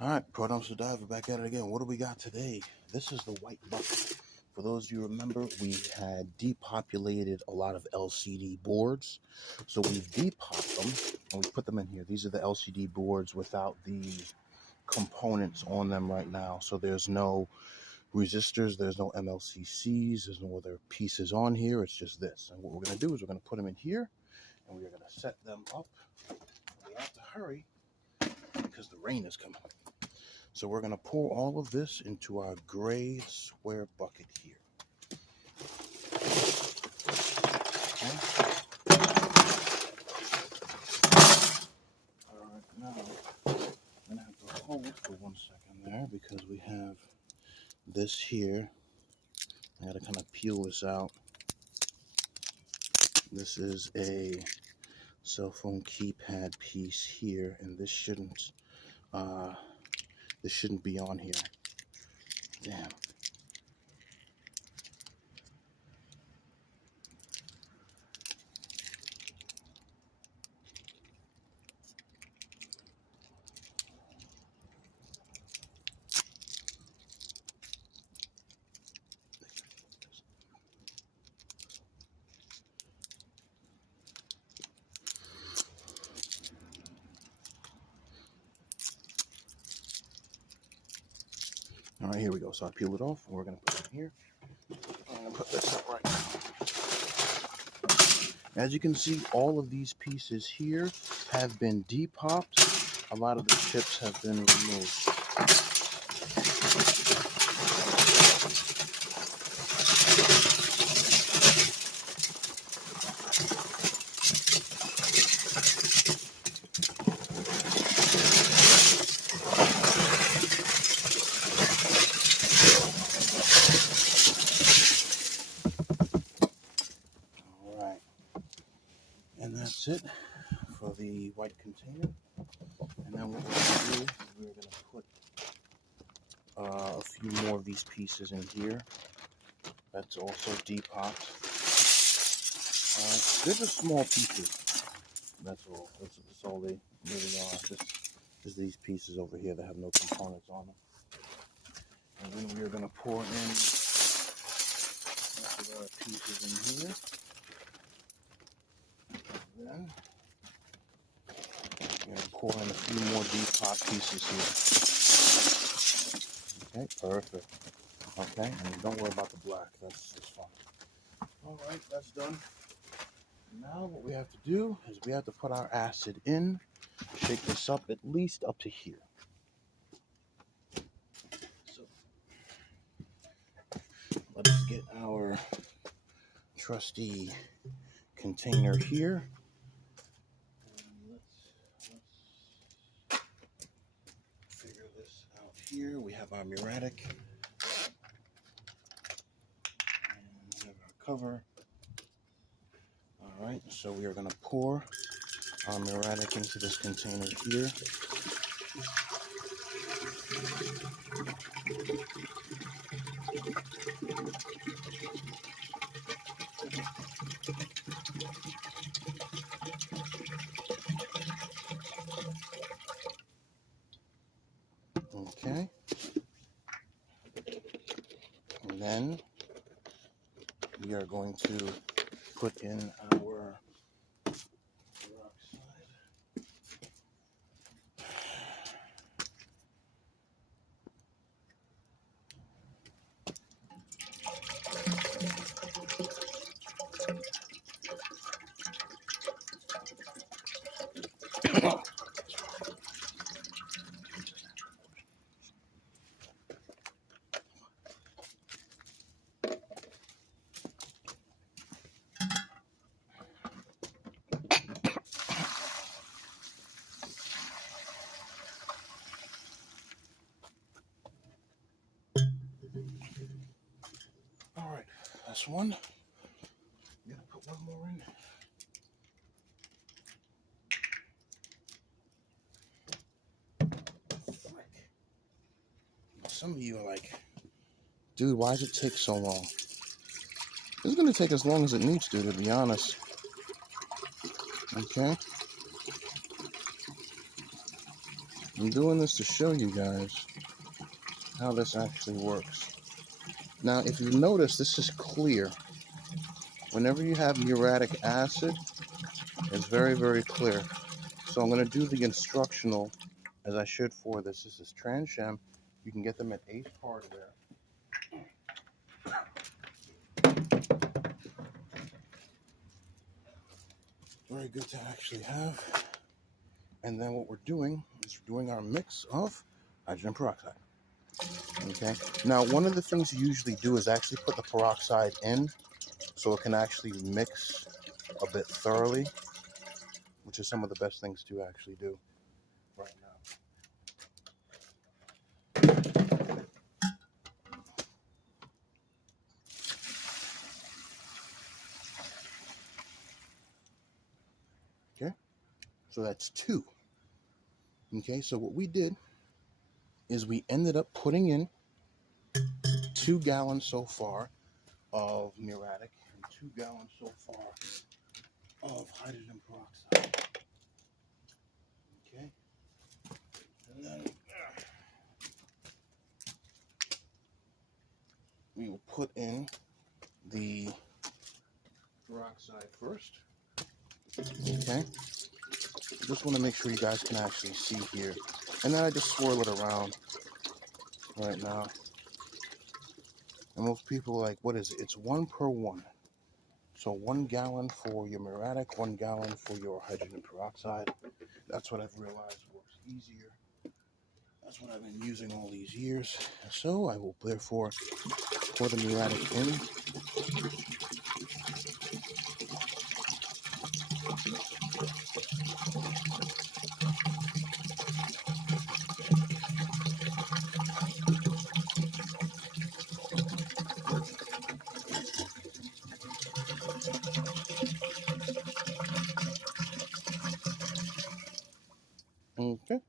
All right, Pro Dumpster Diver back at it again. What do we got today? This is the white bucket. For those of you who remember, we had depopulated a lot of LCD boards. So we've depopped them and we put them in here. These are the LCD boards without the components on them right now. So there's no resistors, there's no MLCCs, there's no other pieces on here. It's just this. And what we're going to do is we're going to put them in here and we're going to set them up. We have to hurry because the rain is coming. So we're going to pour all of this into our gray square bucket here. Okay. All right, now I'm going to have to hold for 1 second there because we have this here. I got to kind of peel this out. This is a cell phone keypad piece here, and this shouldn't be on here. Damn. All right, here we go. So I peel it off, and we're going to put it in here. I'm going to put this up right now. As you can see, all of these pieces here have been depopped. A lot of the chips have been removed. And that's it for the white container. And then what we're going to do is we're going to put a few more of these pieces in here. That's also depopped. They're just small pieces. That's all. That's all they really are. Just these pieces over here that have no components on them. And then we're going to pour in most of our pieces in here. Then we're going to pour in a few more depop pieces here. Okay, perfect. Okay, and don't worry about the black. That's fine. All right, that's done. Now what we have to do is we have to put our acid in, shake this up at least up to here. So let's get our trusty container here. And let's figure this out here. We have our muriatic. And we have our cover. All right, so we are going to pour our muriatic into this container here. Okay. And then we are going to put in our peroxide. All right, that's one. I'm gonna put one more in. Some of you are like, dude, why does it take so long? It's gonna take as long as it needs to be honest. Okay. I'm doing this to show you guys how this actually works. Now, if you notice, this is clear. Whenever you have muriatic acid, it's very, very clear. So I'm going to do the instructional as I should for this. This is Transhem. You can get them at Ace Hardware. Very good to actually have. And then what we're doing is we're doing our mix of hydrogen peroxide. Okay. Now, one of the things you usually do is actually put the peroxide in so it can actually mix a bit thoroughly, which is some of the best things to actually do right now. Okay. So that's 2. Okay. So what we did is we ended up putting in 2 gallons so far of muriatic and 2 gallons so far of hydrogen peroxide. Okay. And then we will put in the peroxide first. Okay. Just want to make sure you guys can actually see here. And then I just swirl it around right now. And most people are like, what is it? It's 1 per 1. So 1 gallon for your muriatic, 1 gallon for your hydrogen peroxide. That's what I've realized works easier. That's what I've been using all these years. So I will therefore pour the muriatic in. Okay.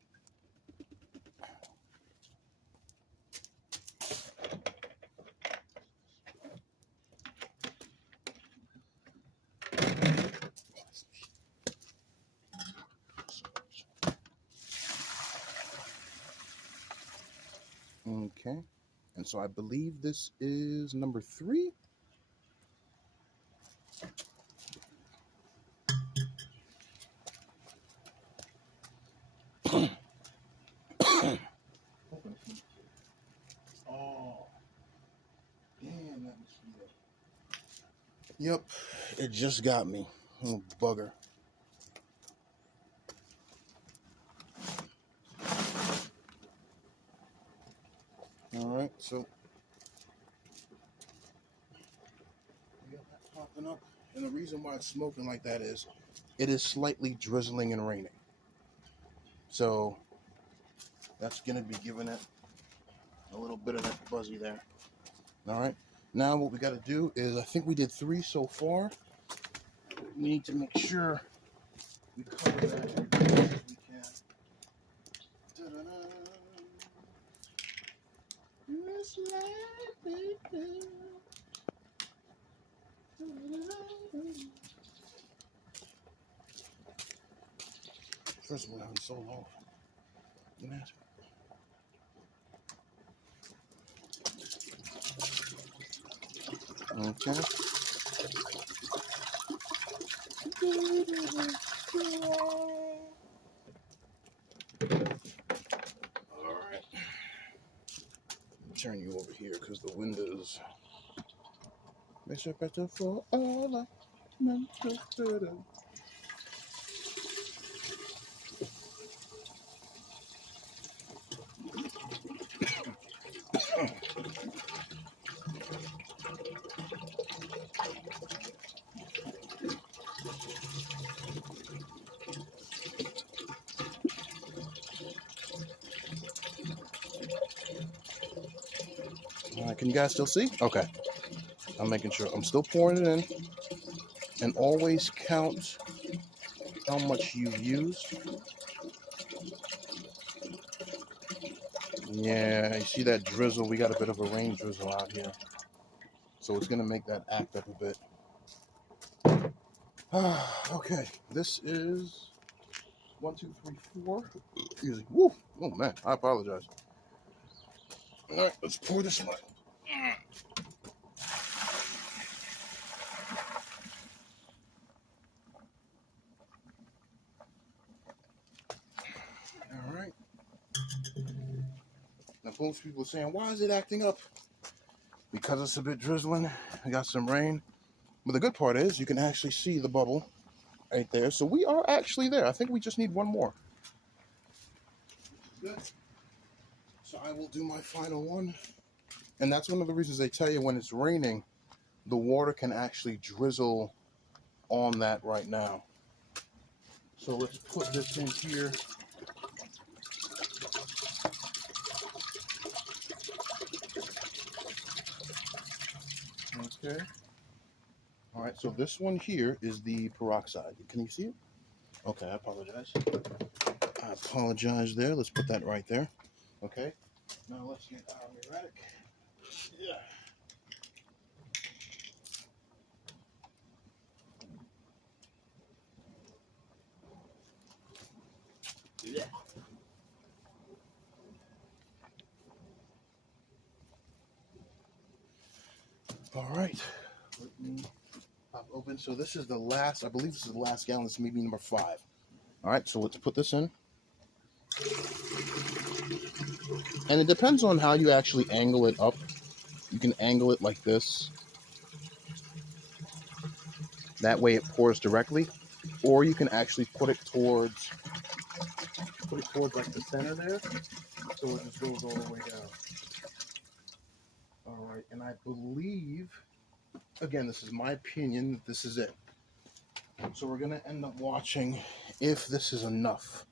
Okay. And so I believe this is number 3. Oh, damn, that mosquito. Yep, it just got me. Oh, bugger. All right, so we got that popping up. And the reason why it's smoking like that is it is slightly drizzling and raining. So that's going to be giving it a little bit of that fuzzy there. All right. Now what we got to do is, I think we did 3 so far. We need to make sure we cover that as much as we can. Ta-da-da. Just let it go. First of all, I'm so low. You know, okay. All right. Turn you over here because the windows. Make better for all I meant to better. Can you guys still see? Okay. I'm making sure. I'm still pouring it in. And always count how much you've used. Yeah, you see that drizzle? We got a bit of a rain drizzle out here. So it's going to make that act up a bit. Okay, this is 1, 2, 3, 4. Easy. Woo! Oh man, I apologize. All right, let's pour this one. All right. Now, most people are saying, why is it acting up? Because it's a bit drizzling. We got some rain. But the good part is you can actually see the bubble right there. So we are actually there. I think we just need one more. Good. So I will do my final one. And that's one of the reasons they tell you when it's raining, the water can actually drizzle on that right now. So let's put this in here. Okay. All right, so this one here is the peroxide. Can you see it? Okay, I apologize. I apologize there. Let's put that right there. Okay. Now let's get our erratic. Yeah. Yeah. All right. Let me pop open. So this is the last, I believe this is the last gallon. This is maybe number 5. All right, so let's put this in. And it depends on how you actually angle it up. You can angle it like this. That way it pours directly. Or you can actually put it towards like the center there. So it just goes all the way down. All right, and I believe, again, this is my opinion, that this is it. So we're gonna end up watching if this is enough.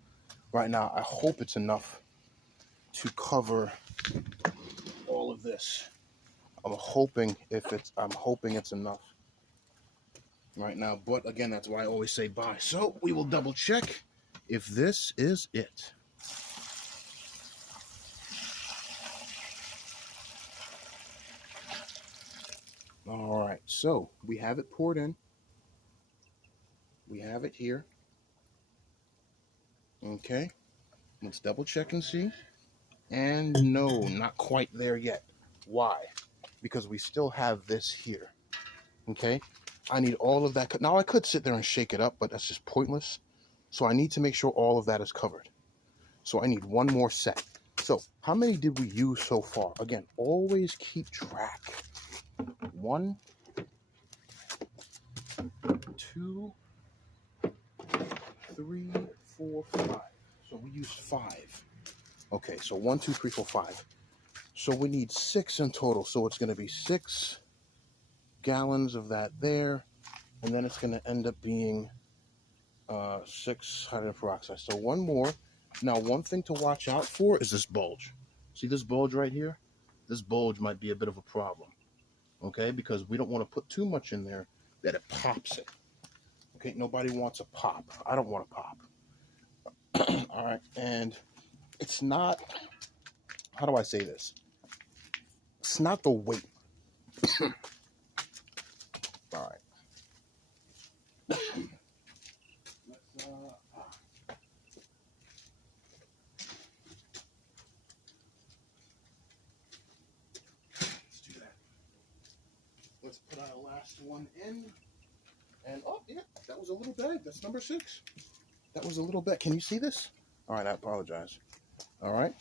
Right now, I hope it's enough to cover all of this. I'm hoping it's enough right now. But again, that's why I always say bye. So we will double check if this is it. All right, so we have it poured in. We have it here. Okay, let's double check and see. And no, not quite there yet. Why? Because we still have this here. Okay, I need all of that. Now I could sit there and shake it up, but that's just pointless. So I need to make sure all of that is covered. So I need one more set. So how many did we use so far? Again, always keep track. 1, 2, 3, 4, 5. So we used 5. Okay, so 1, 2, 3, 4, 5. So we need 6 in total. So it's going to be 6 gallons of that there. And then it's going to end up being 6 hydrogen peroxide. So one more. Now, one thing to watch out for is this bulge. See this bulge right here? This bulge might be a bit of a problem. Okay, because we don't want to put too much in there that it pops it. Okay, nobody wants a pop. I don't want a pop. All right, and it's not, how do I say this? It's not the weight. All right. Let's do that. Let's put our last one in. And, oh, yeah, that was a little bag. That's number 6. That was a little bag. Can you see this? All right, I apologize. All right.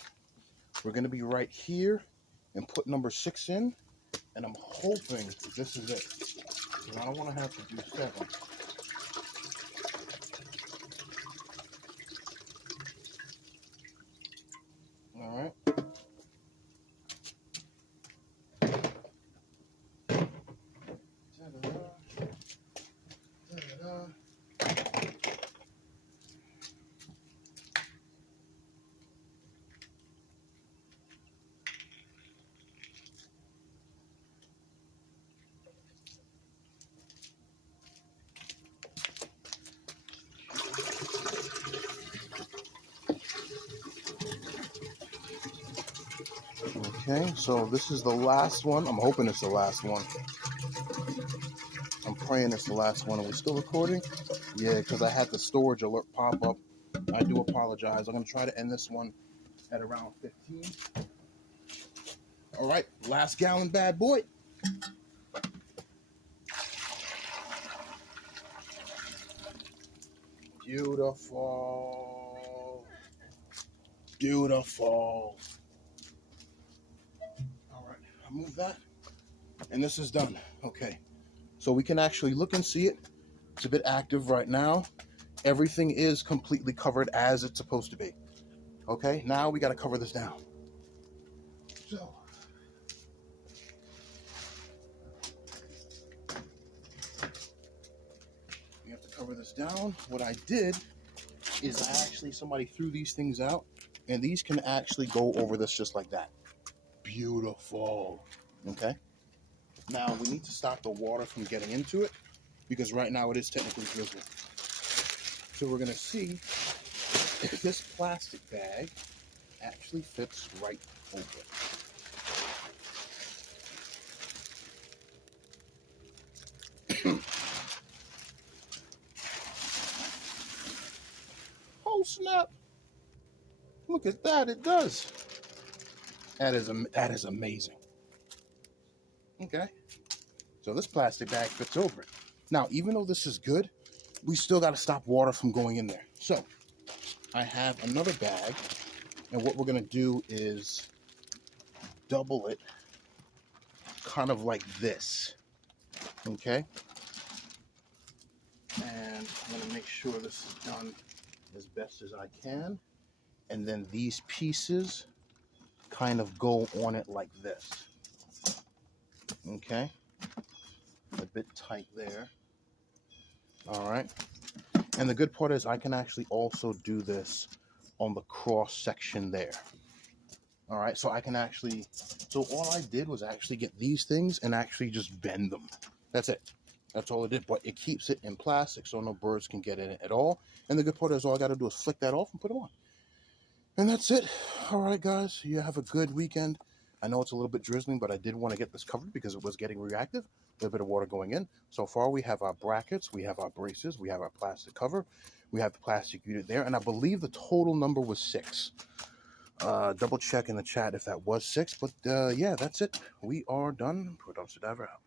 We're going to be right here and put number 6 in. And I'm hoping this is it. Because I don't want to have to do 7. All right. Ta-da. Ta-da. Okay, so this is the last one. I'm hoping it's the last one. I'm praying it's the last one. Are we still recording? Yeah, because I had the storage alert pop up I do apologize. I'm going to try to end this one at around 15. All right, last gallon bad boy. Beautiful. Beautiful. All right, I move that. And this is done. Okay. So we can actually look and see it. It's a bit active right now. Everything is completely covered as it's supposed to be. Okay, now we got to cover this down. So, we have to cover this down. What I did is somebody threw these things out, and these can actually go over this just like that. Beautiful. Okay. Now we need to stop the water from getting into it because right now it is technically drizzling. So we're going to see if this plastic bag actually fits right over it. Oh snap! Look at that, it does. That is amazing. Okay, so this plastic bag fits over it. Now, even though this is good, we still got to stop water from going in there. So I have another bag, and what we're going to do is double it kind of like this. Okay, and I'm going to make sure this is done as best as I can, and then these pieces kind of go on it like this. Okay, a bit tight there. All right, and the good part is I can actually also do this on the cross section there. All right, so I can actually, so all I did was actually get these things and actually just bend them. That's it. That's all it did, but it keeps it in plastic so no birds can get in it at all. And the good part is all I got to do is flick that off and put them on. And that's it. All right, guys, you have a good weekend. I know it's a little bit drizzling, but I did want to get this covered because it was getting reactive. A little bit of water going in. So far, we have our brackets, we have our braces, we have our plastic cover, we have the plastic unit there, and I believe the total number was 6. Double check in the chat if that was 6, but yeah, that's it. We are done. Dumpster Diver out.